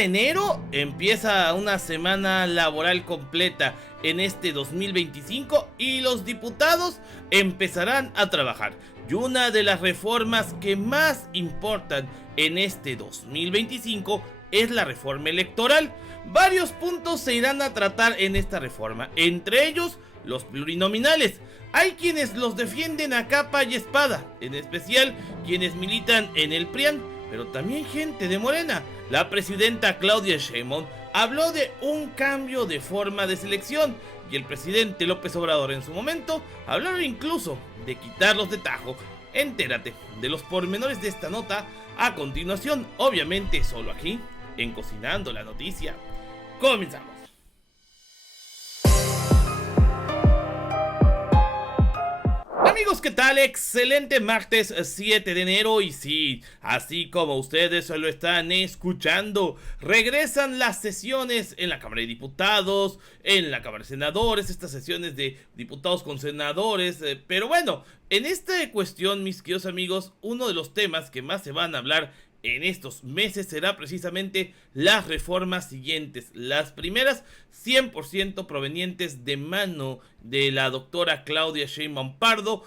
llega enero, empieza una semana laboral completa en este 2025 y los diputados empezarán a trabajar. Y una de las reformas que más importan en este 2025 es la reforma electoral. Varios puntos se irán a tratar en esta reforma, entre ellos los plurinominales. Hay quienes los defienden a capa y espada, en especial quienes militan en el PRIAN, pero también gente de Morena. La presidenta Claudia Sheinbaum habló de un cambio de forma de selección y el presidente López Obrador en su momento hablaron incluso de quitarlos de tajo. Entérate de los pormenores de esta nota a continuación, obviamente solo aquí en Cocinando la Noticia. Comenzamos. Amigos, ¿qué tal? Excelente martes 7 de enero y sí, así como ustedes lo están escuchando, regresan las sesiones en la Cámara de Diputados, en la Cámara de Senadores, estas sesiones de diputados con senadores, pero bueno, en esta cuestión, mis queridos amigos, uno de los temas que más se van a hablar en estos meses será precisamente las reformas siguientes. Las primeras 100% provenientes de mano de la doctora Claudia Sheinbaum Pardo,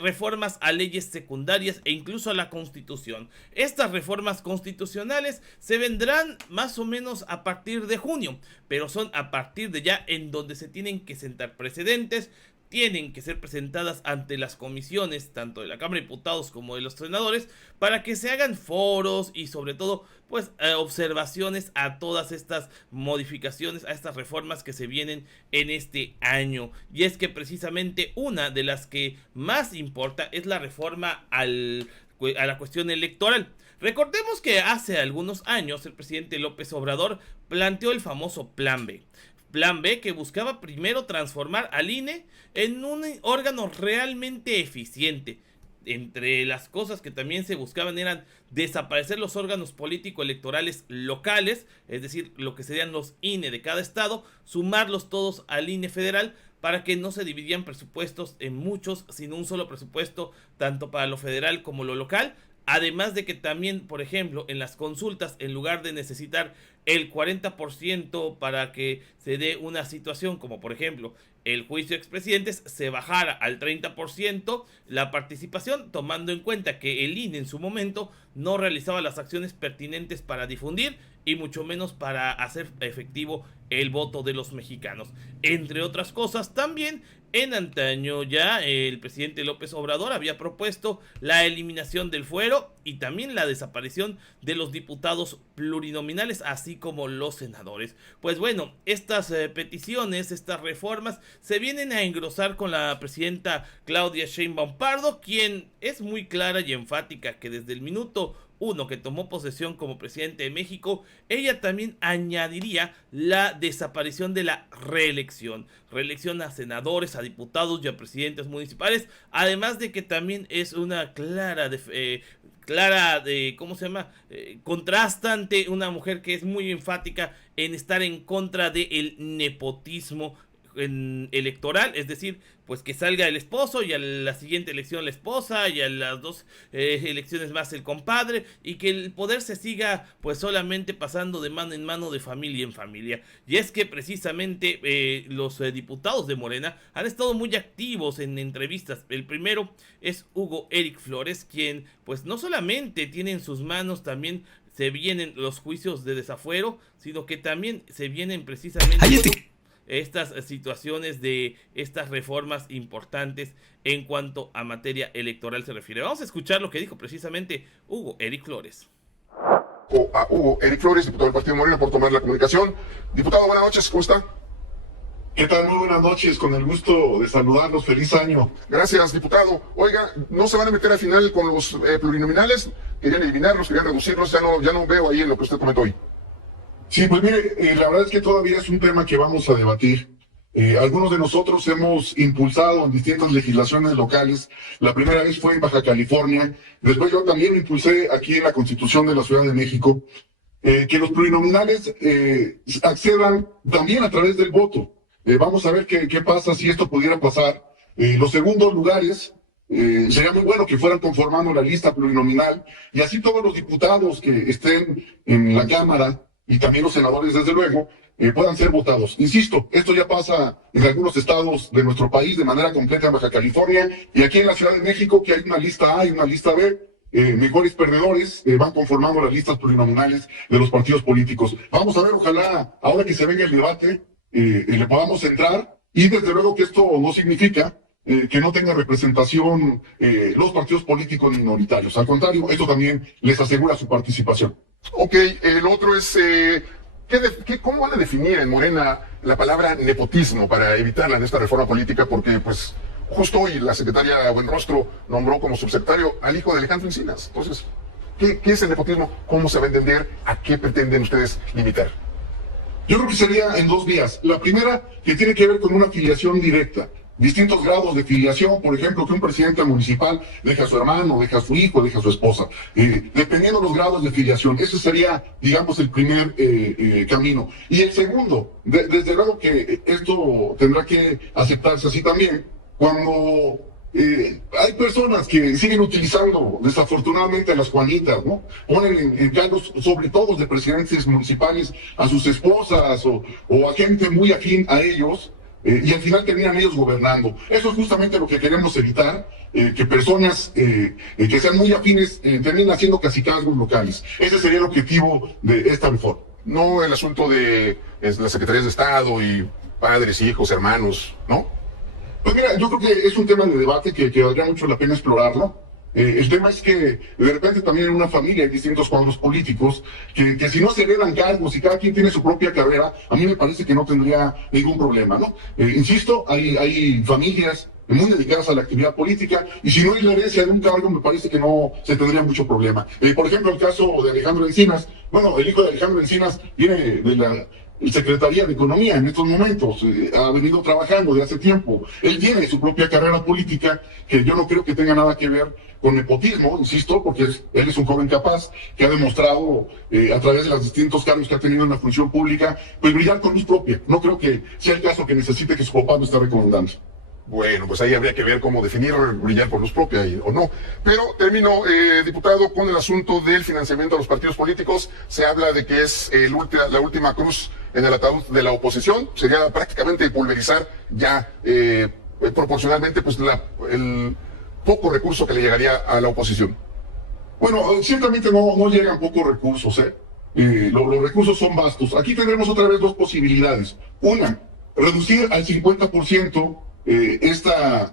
reformas a leyes secundarias e incluso a la Constitución. Estas reformas constitucionales se vendrán más o menos a partir de junio, pero son a partir de ya en donde se tienen que sentar precedentes. Tienen que ser presentadas ante las comisiones, tanto de la Cámara de Diputados como de los senadores, para que se hagan foros y sobre todo, pues, observaciones a todas estas modificaciones, a estas reformas que se vienen en este año. Y es que precisamente una de las que más importa es la reforma a la cuestión electoral. Recordemos que hace algunos años el presidente López Obrador planteó el famoso Plan B. Plan B que buscaba primero transformar al INE en un órgano realmente eficiente. Entre las cosas que también se buscaban eran desaparecer los órganos político-electorales locales, es decir, lo que serían los INE de cada estado, sumarlos todos al INE federal para que no se dividieran presupuestos en muchos, sino un solo presupuesto tanto para lo federal como lo local. Además de que también, por ejemplo, en las consultas, en lugar de necesitar el 40% para que se dé una situación como por ejemplo el juicio de expresidentes, se bajara al 30% la participación, tomando en cuenta que el INE en su momento no realizaba las acciones pertinentes para difundir y mucho menos para hacer efectivo el voto de los mexicanos. Entre otras cosas, también en antaño ya el presidente López Obrador había propuesto la eliminación del fuero y también la desaparición de los diputados plurinominales, así como los senadores. Pues bueno, estas peticiones, estas reformas se vienen a engrosar con la presidenta Claudia Sheinbaum Pardo, quien es muy clara y enfática que desde el minuto uno que tomó posesión como presidente de México, ella también añadiría la desaparición de la reelección a senadores, a diputados y a presidentes municipales, además de que también es una contrastante, una mujer que es muy enfática en estar en contra del nepotismo electoral, es decir, pues que salga el esposo y a la siguiente elección la esposa y a las dos elecciones más el compadre y que el poder se siga pues solamente pasando de mano en mano, de familia en familia. Y es que precisamente los diputados de Morena han estado muy activos en entrevistas. El primero es Hugo Eric Flores, quien pues no solamente tiene en sus manos también se vienen los juicios de desafuero, sino que también se vienen precisamente estas situaciones de estas reformas importantes en cuanto a materia electoral se refiere. Vamos a escuchar lo que dijo precisamente Hugo Eric Flores. A Hugo Eric Flores, diputado del Partido Morena, por tomar la comunicación. Diputado, buenas noches, ¿cómo está? ¿Qué tal? Muy buenas noches, con el gusto de saludarlos, feliz año. Gracias, diputado. Oiga, ¿no se van a meter al final con los plurinominales? Querían eliminarlos, querían reducirlos, ya no veo ahí en lo que usted comentó hoy. Sí, pues mire, la verdad es que todavía es un tema que vamos a debatir. Algunos de nosotros hemos impulsado en distintas legislaciones locales. La primera vez fue en Baja California. Después yo también impulsé aquí en la Constitución de la Ciudad de México que los plurinominales accedan también a través del voto. Vamos a ver qué pasa si esto pudiera pasar. Los segundos lugares, sería muy bueno que fueran conformando la lista plurinominal y así todos los diputados que estén en la Cámara y también los senadores, desde luego, puedan ser votados. Insisto, esto ya pasa en algunos estados de nuestro país de manera completa en Baja California y aquí en la Ciudad de México, que hay una lista A y una lista B. Mejores perdedores van conformando las listas plurinominales de los partidos políticos. Vamos a ver, ojalá, ahora que se venga el debate, le podamos entrar y desde luego que esto no significa que no tenga representación los partidos políticos minoritarios. Al contrario, esto también les asegura su participación. Ok, el otro es, ¿cómo van a definir en Morena la palabra nepotismo para evitarla en esta reforma política? Porque, pues, justo hoy la secretaria Buenrostro nombró como subsecretario al hijo de Alejandro Encinas. Entonces, ¿qué es el nepotismo? ¿Cómo se va a entender? ¿A qué pretenden ustedes limitar? Yo creo que sería en dos vías. La primera, que tiene que ver con una afiliación directa. Distintos grados de filiación, por ejemplo, que un presidente municipal deja a su hermano, deja a su hijo, deja a su esposa, dependiendo de los grados de filiación. Ese sería, digamos, el primer camino. Y el segundo, desde luego que esto tendrá que aceptarse así también, cuando hay personas que siguen utilizando, desafortunadamente, a las Juanitas, ¿no? Ponen en cargos, sobre todo de presidentes municipales, a sus esposas o a gente muy afín a ellos, y al final terminan ellos gobernando. Eso es justamente lo que queremos evitar, que personas que sean muy afines terminen haciendo cacicazgos locales. Ese sería el objetivo de esta reforma. No el asunto de las secretarías de Estado y padres, hijos, hermanos, ¿no? Pues mira, yo creo que es un tema de debate que valdría mucho la pena explorarlo. El tema es que de repente también en una familia hay distintos cuadros políticos que si no se heredan cargos y cada quien tiene su propia carrera, a mí me parece que no tendría ningún problema, ¿no? Insisto, hay familias muy dedicadas a la actividad política y si no hay la herencia de un cargo me parece que no se tendría mucho problema. Por ejemplo, el caso de Alejandro Encinas, bueno, el hijo de Alejandro Encinas viene de la Secretaría de Economía en estos momentos, ha venido trabajando de hace tiempo. Él tiene su propia carrera política, que yo no creo que tenga nada que ver con nepotismo, insisto, porque él es un joven capaz, que ha demostrado a través de los distintos cargos que ha tenido en la función pública, pues brillar con luz propia. No creo que sea el caso que necesite que su papá lo esté recomendando. Bueno, pues ahí habría que ver cómo definir brillar por luz propia o no. Pero termino, diputado, con el asunto del financiamiento a los partidos políticos. Se habla de que es la última cruz en el ataúd de la oposición. Sería prácticamente pulverizar ya proporcionalmente pues el poco recurso que le llegaría a la oposición. Bueno, ciertamente no llegan pocos recursos, los recursos son vastos. Aquí tendremos otra vez dos posibilidades. Una, reducir al 50% esta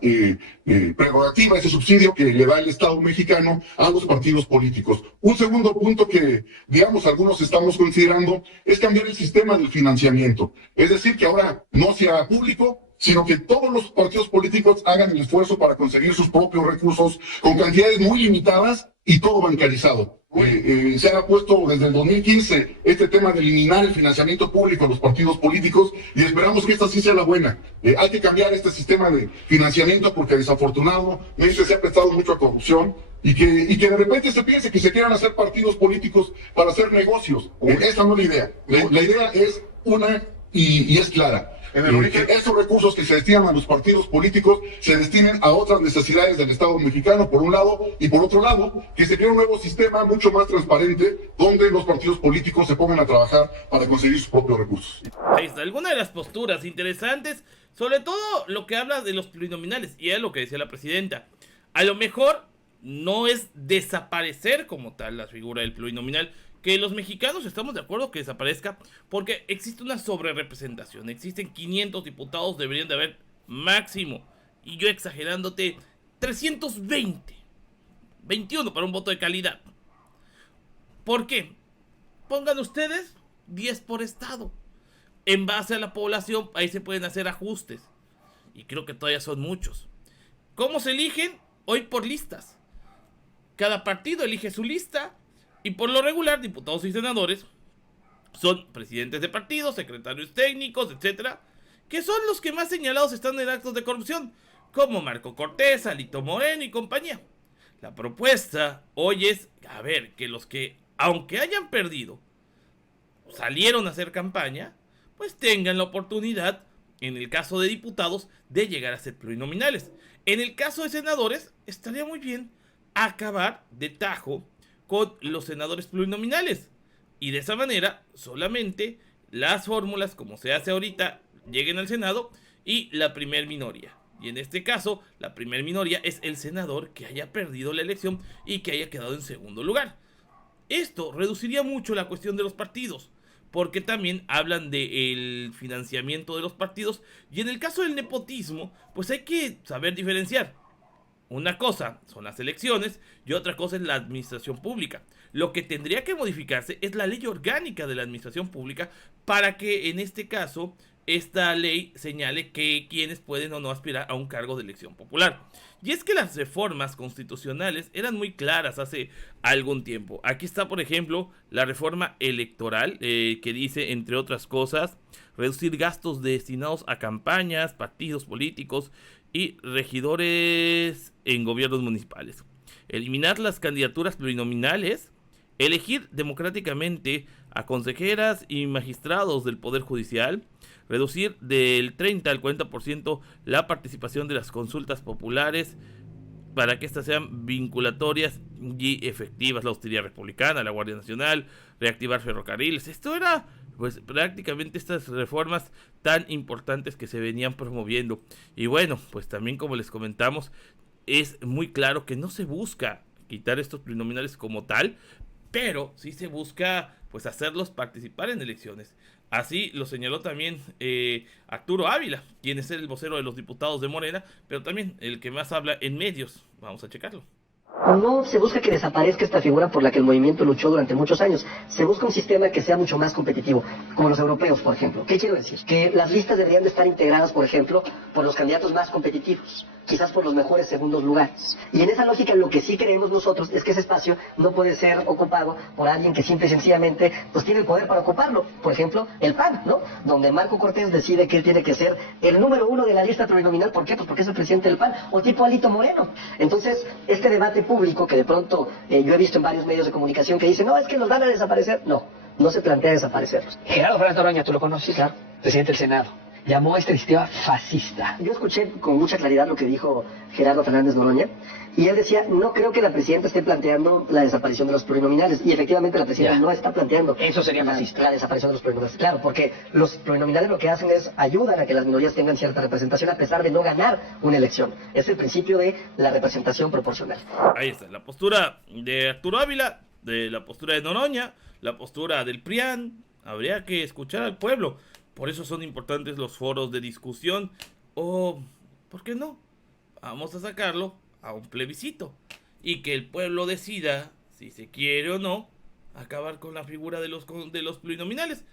prerrogativa, ese subsidio que le da el Estado mexicano a los partidos políticos. Un segundo punto que, digamos, algunos estamos considerando es cambiar el sistema del financiamiento. Es decir, que ahora no sea público, sino que todos los partidos políticos hagan el esfuerzo para conseguir sus propios recursos con cantidades muy limitadas y todo bancarizado. Se ha puesto desde el 2015 este tema de eliminar el financiamiento público a los partidos políticos y esperamos que esta sí sea la buena. Hay que cambiar este sistema de financiamiento porque desafortunadamente se ha prestado mucho a corrupción y que de repente se piense que se quieran hacer partidos políticos para hacer negocios. Esta no es la idea. La idea es una y es clara. Que esos recursos que se destinan a los partidos políticos se destinen a otras necesidades del Estado mexicano, por un lado, y por otro lado, que se cree un nuevo sistema mucho más transparente, donde los partidos políticos se pongan a trabajar para conseguir sus propios recursos. Ahí está, alguna de las posturas interesantes, sobre todo lo que habla de los plurinominales, y es lo que decía la presidenta. A lo mejor no es desaparecer como tal la figura del plurinominal, que los mexicanos estamos de acuerdo que desaparezca porque existe una sobrerepresentación. Existen 500 diputados, deberían de haber máximo, y yo exagerándote, 320, 21 para un voto de calidad. ¿Por qué? Pongan ustedes 10 por estado. En base a la población, ahí se pueden hacer ajustes. Y creo que todavía son muchos. ¿Cómo se eligen? Hoy por listas. Cada partido elige su lista. Y por lo regular, diputados y senadores son presidentes de partidos, secretarios técnicos, etcétera, que son los que más señalados están en actos de corrupción, como Marco Cortés, Alito Moreno y compañía. La propuesta hoy es, a ver, que los que, aunque hayan perdido, salieron a hacer campaña, pues tengan la oportunidad, en el caso de diputados, de llegar a ser plurinominales. En el caso de senadores, estaría muy bien acabar de tajo con los senadores plurinominales. y de esa manera solamente las fórmulas, como se hace ahorita, lleguen al Senado y la primer minoría. Y en este caso, la primer minoría es el senador que haya perdido la elección y que haya quedado en segundo lugar. Esto reduciría mucho la cuestión de los partidos, porque también hablan del financiamiento de los partidos, y en el caso del nepotismo, pues hay que saber diferenciar. Una cosa son las elecciones y otra cosa es la administración pública. Lo que tendría que modificarse es la ley orgánica de la administración pública para que en este caso esta ley señale que quienes pueden o no aspirar a un cargo de elección popular. Y es que las reformas constitucionales eran muy claras hace algún tiempo. Aquí está, por ejemplo, la reforma electoral que dice, entre otras cosas, reducir gastos destinados a campañas, partidos políticos y regidores en gobiernos municipales. Eliminar las candidaturas plurinominales, elegir democráticamente a consejeras y magistrados del Poder Judicial, reducir del 30 al 40% la participación de las consultas populares para que éstas sean vinculatorias y efectivas, la austeridad republicana, la Guardia Nacional, reactivar ferrocarriles. Esto era pues prácticamente estas reformas tan importantes que se venían promoviendo. Y bueno, pues también, como les comentamos, es muy claro que no se busca quitar estos plurinominales como tal, pero sí se busca pues hacerlos participar en elecciones. Así lo señaló también Arturo Ávila, quien es el vocero de los diputados de Morena, pero también el que más habla en medios. Vamos a checarlo. No se busca que desaparezca esta figura por la que el movimiento luchó durante muchos años. Se busca un sistema que sea mucho más competitivo, como los europeos, por ejemplo. ¿Qué quiero decir? Que las listas deberían de estar integradas, por ejemplo, por los candidatos más competitivos, quizás por los mejores segundos lugares. Y en esa lógica lo que sí creemos nosotros es que ese espacio no puede ser ocupado por alguien que simple y sencillamente pues tiene el poder para ocuparlo. Por ejemplo, el PAN, ¿no? Donde Marco Cortés decide que él tiene que ser el número 1 de la lista plurinominal. ¿Por qué? Pues porque es el presidente del PAN, o tipo Alito Moreno. Entonces, este debate público que de pronto yo he visto en varios medios de comunicación que dicen, no, es que los van a desaparecer. No se plantea desaparecerlos. Gerardo Fernández Noroña, ¿tú lo conoces? Claro. Presidente del Senado. Llamó a esta iniciativa fascista. Yo escuché con mucha claridad lo que dijo Gerardo Fernández Noroña, y él decía, no creo que la presidenta esté planteando la desaparición de los plurinominales, y efectivamente la presidenta no está planteando eso sería fascista. La desaparición de los plurinominales. Claro, porque los plurinominales lo que hacen es ayudan a que las minorías tengan cierta representación a pesar de no ganar una elección. Es el principio de la representación proporcional. Ahí está, la postura de Arturo Ávila, de la postura de Noroña, la postura del PRIAN. Habría que escuchar al pueblo. Por eso son importantes los foros de discusión. O, ¿por qué no? Vamos a sacarlo a un plebiscito. Y que el pueblo decida si se quiere o no acabar con la figura de los plurinominales.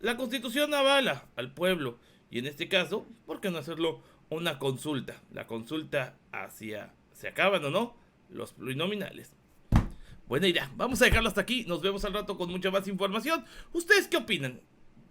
La Constitución avala al pueblo. Y en este caso, ¿por qué no hacerlo una consulta? La consulta hacia ¿se acaban o no los plurinominales? Buena idea. Vamos a dejarlo hasta aquí. Nos vemos al rato con mucha más información. ¿Ustedes qué opinan?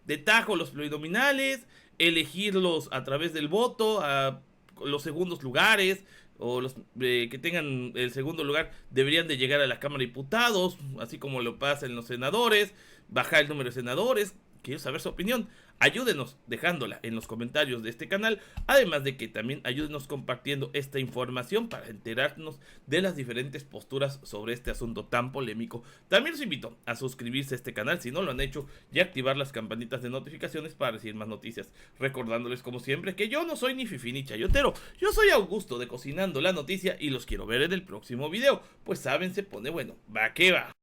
¿De tajo los plurinominales? ¿Elegirlos a través del voto? ¿A los segundos lugares? ¿O los que tengan el segundo lugar deberían de llegar a la Cámara de Diputados? Así como lo pasa en los senadores. ¿Bajar el número de senadores? Quiero saber su opinión. Ayúdenos dejándola en los comentarios de este canal. Además de que también ayúdenos compartiendo esta información para enterarnos de las diferentes posturas sobre este asunto tan polémico. También los invito a suscribirse a este canal si no lo han hecho y activar las campanitas de notificaciones para recibir más noticias. Recordándoles como siempre que yo no soy ni fifí ni chayotero. Yo soy Augusto de Cocinando la Noticia y los quiero ver en el próximo video. Pues saben, se pone bueno. Va que va.